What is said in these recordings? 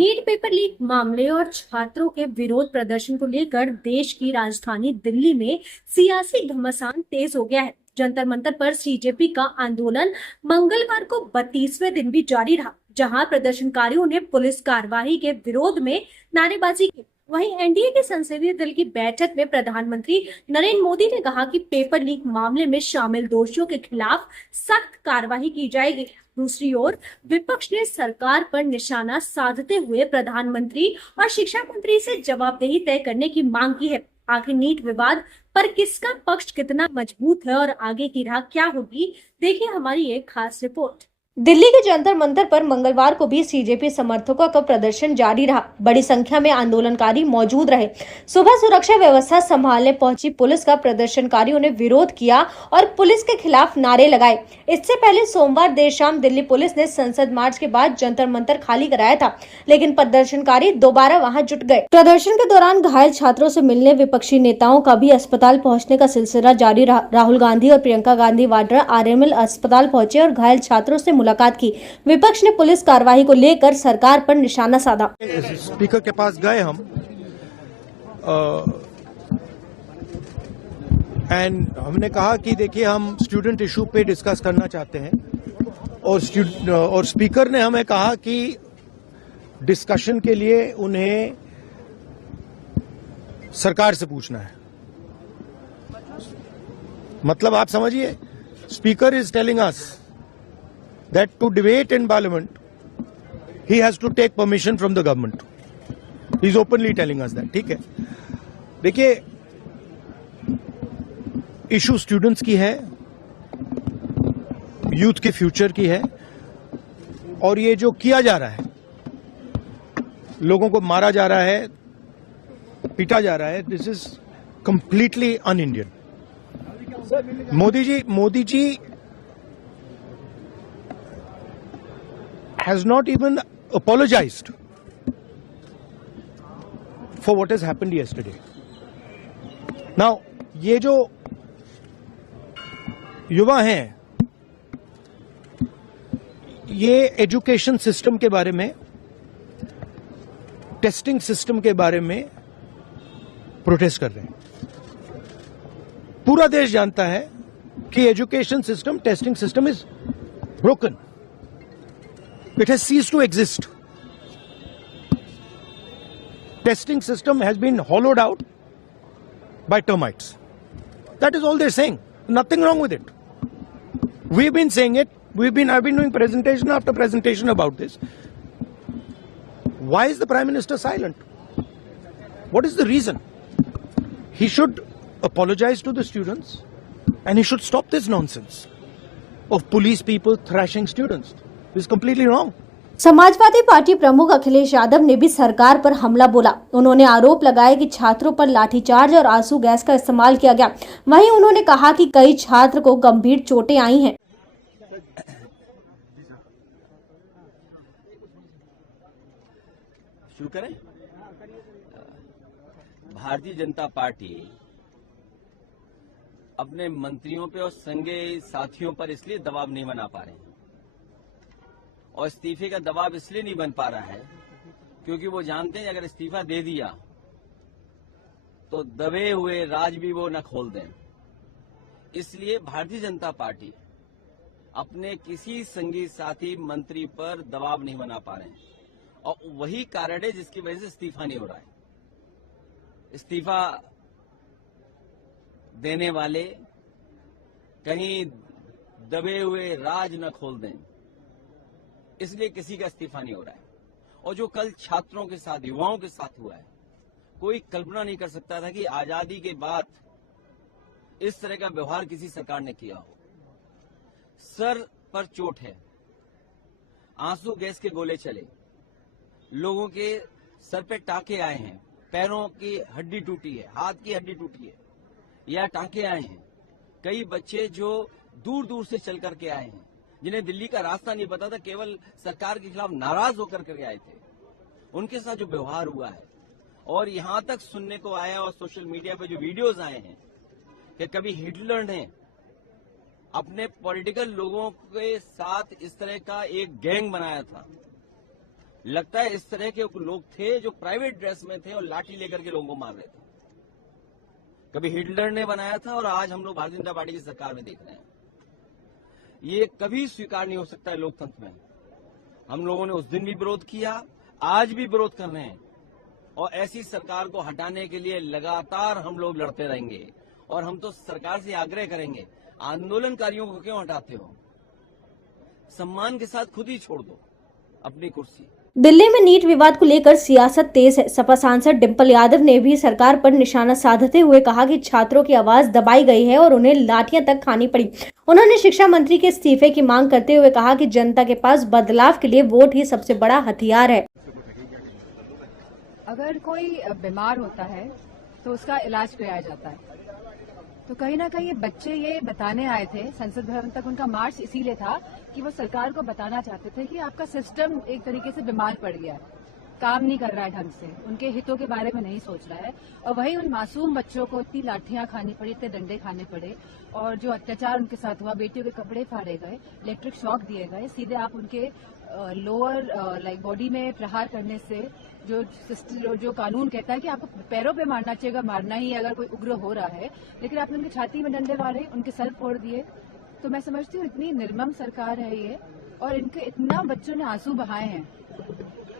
NEET paper leak मामले और छात्रों के विरोध प्रदर्शन को लेकर देश की राजधानी दिल्ली में सियासी घमासान तेज हो गया है। जंतर मंतर पर सीजेपी का आंदोलन मंगलवार को 32वें दिन भी जारी रहा, जहां प्रदर्शनकारियों ने पुलिस कार्रवाई के विरोध में नारेबाजी की। वहीं एनडीए के संसदीय दल की बैठक में प्रधानमंत्री नरेंद्र मोदी ने कहा कि पेपर लीक मामले में शामिल दोषियों के खिलाफ सख्त कार्रवाई की जाएगी। दूसरी ओर विपक्ष ने सरकार पर निशाना साधते हुए प्रधानमंत्री और शिक्षा मंत्री से जवाबदेही तय करने की मांग की है। आखिर नीट विवाद पर किसका पक्ष कितना मजबूत है और आगे की राह क्या होगी, देखिए हमारी एक खास रिपोर्ट। दिल्ली के जंतर मंतर पर मंगलवार को भी सीजेपी समर्थकों का प्रदर्शन जारी रहा। बड़ी संख्या में आंदोलनकारी मौजूद रहे। सुबह सुरक्षा व्यवस्था संभालने पहुंची पुलिस का प्रदर्शनकारियों ने विरोध किया और पुलिस के खिलाफ नारे लगाए। इससे पहले सोमवार देर शाम दिल्ली पुलिस ने संसद मार्च के बाद जंतर मंतर खाली कराया था, लेकिन प्रदर्शनकारी दोबारा वहां जुट गए। प्रदर्शन के दौरान घायल छात्रों से मिलने विपक्षी नेताओं का भी अस्पताल पहुंचने का सिलसिला जारी रहा। राहुल गांधी और प्रियंका गांधी वाड्रा आरएमएल अस्पताल पहुंचे और घायल छात्रों से मुलाकात की। विपक्ष ने पुलिस कार्रवाई को लेकर सरकार पर निशाना साधा। स्पीकर के पास गए हम एंड हमने कहा कि देखिए हम स्टूडेंट इशू पे डिस्कस करना चाहते हैं और स्पीकर ने हमें कहा कि डिस्कशन के लिए उन्हें सरकार से पूछना है। मतलब आप समझिए, speaker is telling us that to debate in parliament he has to take permission from the government. He is openly telling us that. ठीक है, देखिए इशू स्टूडेंट्स की है, यूथ के फ्यूचर की है, और ये जो किया जा रहा है, लोगों को मारा जा रहा है, पीटा जा रहा है, this is completely un Indian. Modi ji has not even apologized for what has happened yesterday. Now, ये जो युवा हैं, ये एजुकेशन सिस्टम के बारे में, टेस्टिंग सिस्टम के बारे में प्रोटेस्ट कर रहे हैं। पूरा देश जानता है कि education system, testing system is broken. It has ceased to exist. Testing system has been hollowed out by termites. That is all they're saying. Nothing wrong with it. We've been saying it. I've been doing presentation after presentation about this. Why is the Prime Minister silent? What is the reason? He should apologize to the students and he should stop this nonsense of police people thrashing students. This is completely wrong. Samajwadi party प्रमुख अखिलेश यादव ने भी सरकार पर हमला बोला। उन्होंने आरोप लगाया कि छात्रों पर लाठीचार्ज और आंसू गैस का इस्तेमाल किया गया। वहीं उन्होंने कहा कि कई छात्र को गंभीर चोटें आई हैं। शुरू करें। भारतीय जनता पार्टी अपने मंत्रियों पे और संघीय साथियों पर इसलिए दबाव नहीं बना पा रहे हैं, और इस्तीफे का दबाव इसलिए नहीं बन पा रहा है क्योंकि वो जानते हैं अगर इस्तीफा दे दिया तो दबे हुए राज भी वो न खोल दें। इसलिए भारतीय जनता पार्टी अपने किसी संघीय साथी मंत्री पर दबाव नहीं बना पा रहे हैं, और वही कारण है जिसकी वजह से इस्तीफा नहीं हो रहा है। इस्तीफा देने वाले कहीं दबे हुए राज न खोल दें, इसलिए किसी का इस्तीफा नहीं हो रहा है। और जो कल छात्रों के साथ, युवाओं के साथ हुआ है, कोई कल्पना नहीं कर सकता था कि आजादी के बाद इस तरह का व्यवहार किसी सरकार ने किया हो। सर पर चोट है, आंसू गैस के गोले चले, लोगों के सर पे टांके आए हैं, पैरों की हड्डी टूटी है, हाथ की हड्डी टूटी है, या टांके आए हैं। कई बच्चे जो दूर दूर से चल करके आए हैं, जिन्हें दिल्ली का रास्ता नहीं पता था, केवल सरकार के खिलाफ नाराज होकर के आए थे, उनके साथ जो व्यवहार हुआ है। और यहां तक सुनने को आया और सोशल मीडिया पे जो वीडियोस आए हैं कि कभी हिटलर ने अपने पॉलिटिकल लोगों के साथ इस तरह का एक गैंग बनाया था, लगता है इस तरह के लोग थे जो प्राइवेट ड्रेस में थे और लाठी लेकर के लोगों को मार रहे थे। कभी हिटलर ने बनाया था और आज हम लोग भारतीय जनता पार्टी की सरकार में देख रहे हैं। ये कभी स्वीकार नहीं हो सकता है लोकतंत्र में। हम लोगों ने उस दिन भी विरोध किया, आज भी विरोध कर रहे हैं और ऐसी सरकार को हटाने के लिए लगातार हम लोग लड़ते रहेंगे। और हम तो सरकार से आग्रह करेंगे, आंदोलनकारियों को क्यों हटाते हो? सम्मान के साथ खुद ही छोड़ दो अपनी कुर्सी। दिल्ली में नीट विवाद को लेकर सियासत तेज है। सपा सांसद डिंपल यादव ने भी सरकार पर निशाना साधते हुए कहा कि छात्रों की आवाज दबाई गई है और उन्हें लाठियां तक खानी पड़ी। उन्होंने शिक्षा मंत्री के इस्तीफे की मांग करते हुए कहा कि जनता के पास बदलाव के लिए वोट ही सबसे बड़ा हथियार है। अगर कोई बीमार होता है तो उसका इलाज कराया जाता है, तो कहीं ना कहीं बच्चे ये बताने आए थे संसद भवन तक। उनका मार्च इसीलिए था कि वो सरकार को बताना चाहते थे कि आपका सिस्टम एक तरीके से बीमार पड़ गया है, काम नहीं कर रहा है ढंग से, उनके हितों के बारे में नहीं सोच रहा है। और वही उन मासूम बच्चों को इतनी लाठियां खानी पड़ी, इतने डंडे खाने पड़े और जो अत्याचार उनके साथ हुआ, बेटियों के कपड़े फाड़े गए, इलेक्ट्रिक शॉक दिए गए, सीधे आप उनके लोअर बॉडी में प्रहार करने से जो कानून कहता है कि आपको पैरों पे मारना चाहिए, मारना ही अगर कोई उग्र हो रहा है, लेकिन आपने उनकी छाती में डंडे मारे, उनके सर फोड़ दिए। तो मैं समझती हूँ इतनी निर्मम सरकार है ये, और इनके इतना बच्चों ने आंसू बहाए हैं।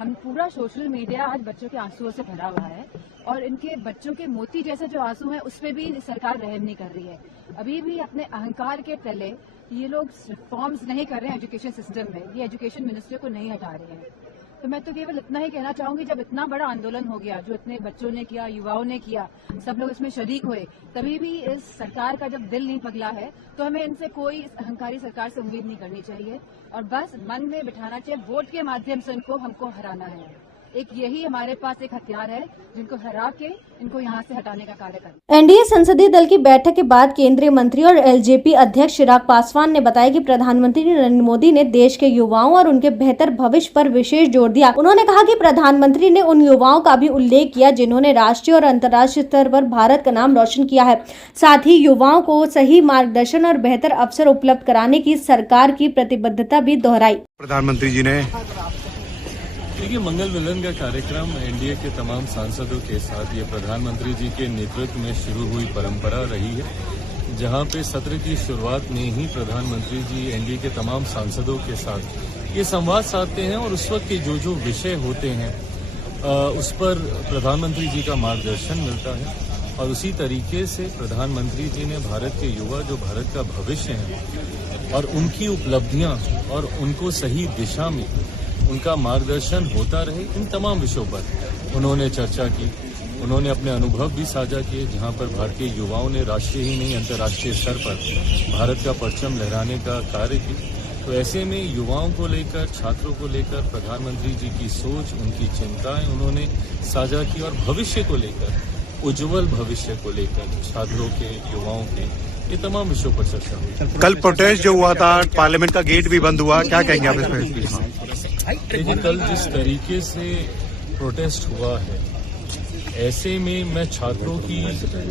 हम पूरा सोशल मीडिया आज बच्चों के आंसुओं से भरा हुआ है और इनके बच्चों के मोती जैसे जो आंसू हैं उस पर भी सरकार रहम नहीं कर रही है। अभी भी अपने अहंकार के तले ये लोग रिफॉर्म्स नहीं कर रहे हैं एजुकेशन सिस्टम में, ये एजुकेशन मिनिस्ट्री को नहीं हटा रहे हैं। तो मैं तो केवल इतना ही कहना चाहूंगी, जब इतना बड़ा आंदोलन हो गया, जो इतने बच्चों ने किया, युवाओं ने किया, सब लोग इसमें शरीक हुए, तभी भी इस सरकार का जब दिल नहीं पगला है तो हमें इनसे कोई इस अहंकारी सरकार से उम्मीद नहीं करनी चाहिए और बस मन में बिठाना चाहिए वोट के माध्यम से हमको हराना है। एक यही हमारे पास एक हथियार है जिनको हरा के इनको यहाँ से हटाने का कार्य करना। एनडीए संसदीय दल की बैठक के बाद केंद्रीय मंत्री और एलजेपी अध्यक्ष चिराग पासवान ने बताया कि प्रधानमंत्री नरेंद्र मोदी ने देश के युवाओं और उनके बेहतर भविष्य पर विशेष जोर दिया। उन्होंने कहा कि प्रधानमंत्री ने उन युवाओं का भी उल्लेख किया जिन्होंने राष्ट्रीय और अंतर्राष्ट्रीय स्तर पर भारत का नाम रोशन किया है। साथ ही युवाओं को सही मार्गदर्शन और बेहतर अवसर उपलब्ध कराने की सरकार की प्रतिबद्धता भी दोहराई। प्रधानमंत्री जी ने देखिए, मंगल मिलन का कार्यक्रम एनडीए के तमाम सांसदों के साथ ये प्रधानमंत्री जी के नेतृत्व में शुरू हुई परंपरा रही है, जहां पे सत्र की शुरुआत में ही प्रधानमंत्री जी एनडीए के तमाम सांसदों के साथ ये संवाद साधते हैं और उस वक्त के जो विषय होते हैं उस पर प्रधानमंत्री जी का मार्गदर्शन मिलता है। और उसी तरीके से प्रधानमंत्री जी ने भारत के युवा जो भारत का भविष्य है और उनकी उपलब्धियां और उनको सही दिशा में उनका मार्गदर्शन होता रहे, इन तमाम विषयों पर उन्होंने चर्चा की। उन्होंने अपने अनुभव भी साझा किए, जहां पर भारतीय युवाओं ने राष्ट्रीय ही नहीं अंतर्राष्ट्रीय स्तर पर भारत का परचम लहराने का कार्य किया। तो ऐसे में युवाओं को लेकर, छात्रों को लेकर प्रधानमंत्री जी की सोच, उनकी चिंताएं उन्होंने साझा की और भविष्य को लेकर, उज्जवल भविष्य को लेकर छात्रों के, युवाओं के, ये तमाम विषयों पर चर्चा हुई। कल प्रोटेस्ट जो हुआ था, पार्लियामेंट का गेट भी बंद हुआ, क्या कहेंगे आप इस पर? देखिए, कल जिस तरीके से प्रोटेस्ट हुआ है, ऐसे में मैं छात्रों की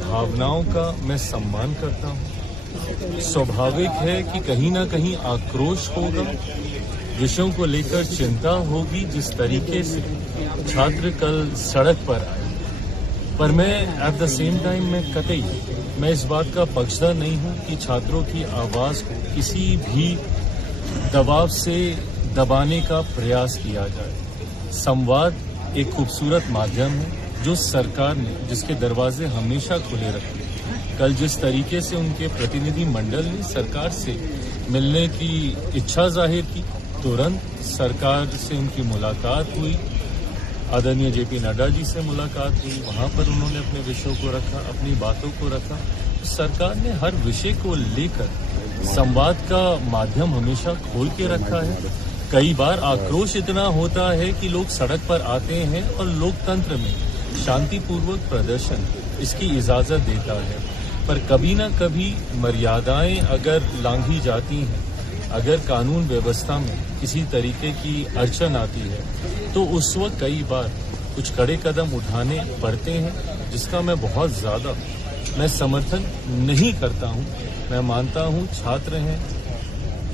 भावनाओं का मैं सम्मान करता हूँ। स्वाभाविक है कि कहीं ना कहीं आक्रोश होगा, विषयों को लेकर चिंता होगी। जिस तरीके से छात्र कल सड़क पर आए, पर मैं एट द सेम टाइम मैं इस बात का पक्षधर नहीं हूं कि छात्रों की आवाज को किसी भी दबाव से दबाने का प्रयास किया जाए। संवाद एक खूबसूरत माध्यम है जो सरकार ने, जिसके दरवाजे हमेशा खुले रखे। कल जिस तरीके से उनके प्रतिनिधि मंडल ने सरकार से मिलने की इच्छा जाहिर की, तुरंत सरकार से उनकी मुलाकात हुई, आदरणीय जेपी नड्डा जी से मुलाकात हुई, वहां पर उन्होंने अपने विषयों को रखा, अपनी बातों को रखा। सरकार ने हर विषय को लेकर संवाद का माध्यम हमेशा खोल के रखा है। कई बार आक्रोश इतना होता है कि लोग सड़क पर आते हैं और लोकतंत्र में शांतिपूर्वक प्रदर्शन इसकी इजाजत देता है, पर कभी न कभी मर्यादाएं अगर लांघी जाती हैं, अगर कानून व्यवस्था में किसी तरीके की अड़चन आती है, तो उस वक्त कई बार कुछ कड़े कदम उठाने पड़ते हैं, जिसका मैं बहुत ज़्यादा समर्थन नहीं करता हूं। मैं मानता हूं छात्र हैं,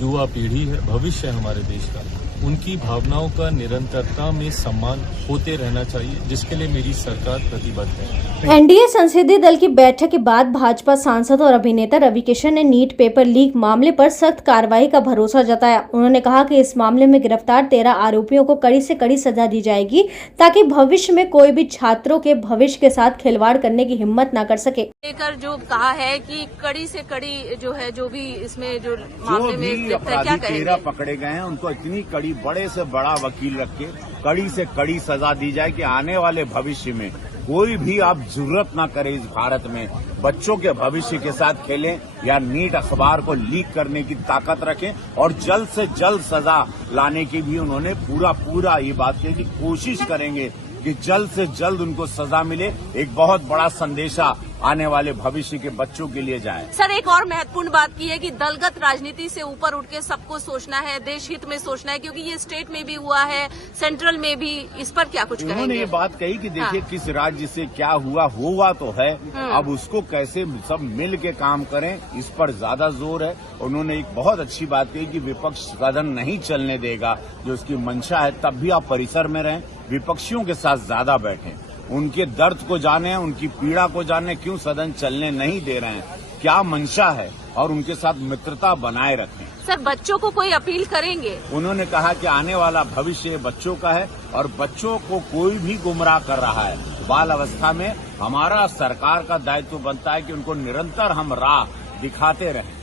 युवा पीढ़ी है, भविष्य है हमारे देश का। उनकी भावनाओं का निरंतरता में सम्मान होते रहना चाहिए, जिसके लिए मेरी सरकार प्रतिबद्ध है। एनडीए संसदीय दल की बैठक के बाद भाजपा सांसद और अभिनेता रवि किशन ने नीट पेपर लीक मामले पर सख्त कार्रवाई का भरोसा जताया। उन्होंने कहा कि इस मामले में गिरफ्तार 13 आरोपियों को कड़ी से कड़ी सजा दी जाएगी, ताकि भविष्य में कोई भी छात्रों के भविष्य के साथ खिलवाड़ करने की हिम्मत न कर सके। लेकर जो कहा है कि कड़ी से कड़ी जो है, जो भी इसमें जो मामले में जो भी अपराधी 13 पकड़े गए हैं उनको इतनी कड़ी, बड़े से बड़ा वकील रख के कड़ी से कड़ी सजा दी जाए कि आने वाले भविष्य में कोई भी आप जरूरत ना करे इस भारत में बच्चों के भविष्य के साथ खेलें या नीट अखबार को लीक करने की ताकत रखें। और जल्द से जल्द सजा लाने की भी उन्होंने पूरा ये बात की कि कोशिश करेंगे कि जल्द से जल्द उनको सजा मिले। एक बहुत बड़ा संदेशा आने वाले भविष्य के बच्चों के लिए जाए। सर, एक और महत्वपूर्ण बात की है कि दलगत राजनीति से ऊपर उठ के सबको सोचना है, देश हित में सोचना है, क्योंकि ये स्टेट में भी हुआ है, सेंट्रल में भी। इस पर क्या कुछ कहेंगे? उन्होंने ये बात कही कि देखिए किस राज्य से क्या हुआ तो है, अब उसको कैसे सब मिल के काम करें, इस पर ज्यादा जोर है। उन्होंने एक बहुत अच्छी बात कही कि विपक्ष सदन नहीं चलने देगा, जो उसकी मंशा है, तब भी आप परिसर में रहें, विपक्षियों के साथ ज्यादा बैठें, उनके दर्द को जाने, उनकी पीड़ा को जाने, क्यों सदन चलने नहीं दे रहे हैं, क्या मंशा है, और उनके साथ मित्रता बनाए रखें। सर, बच्चों को कोई अपील करेंगे? उन्होंने कहा कि आने वाला भविष्य बच्चों का है और बच्चों को कोई भी गुमराह कर रहा है बाल अवस्था में, हमारा सरकार का दायित्व बनता है कि उनको निरंतर हम राह दिखाते रहें।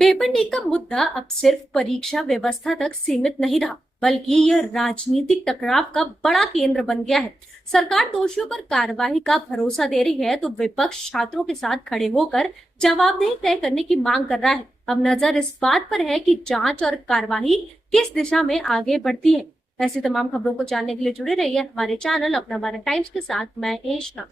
पेपर लीक का मुद्दा अब सिर्फ परीक्षा व्यवस्था तक सीमित नहीं रहा, बल्कि यह राजनीतिक टकराव का बड़ा केंद्र बन गया है। सरकार दोषियों पर कार्रवाई का भरोसा दे रही है, तो विपक्ष छात्रों के साथ खड़े होकर जवाबदेही तय करने की मांग कर रहा है। अब नजर इस बात पर है कि जांच और कार्रवाई किस दिशा में आगे बढ़ती है। ऐसी तमाम खबरों को जानने के लिए जुड़े रहिए हमारे चैनल अपना भारत टाइम्स के साथ। मैं एशना।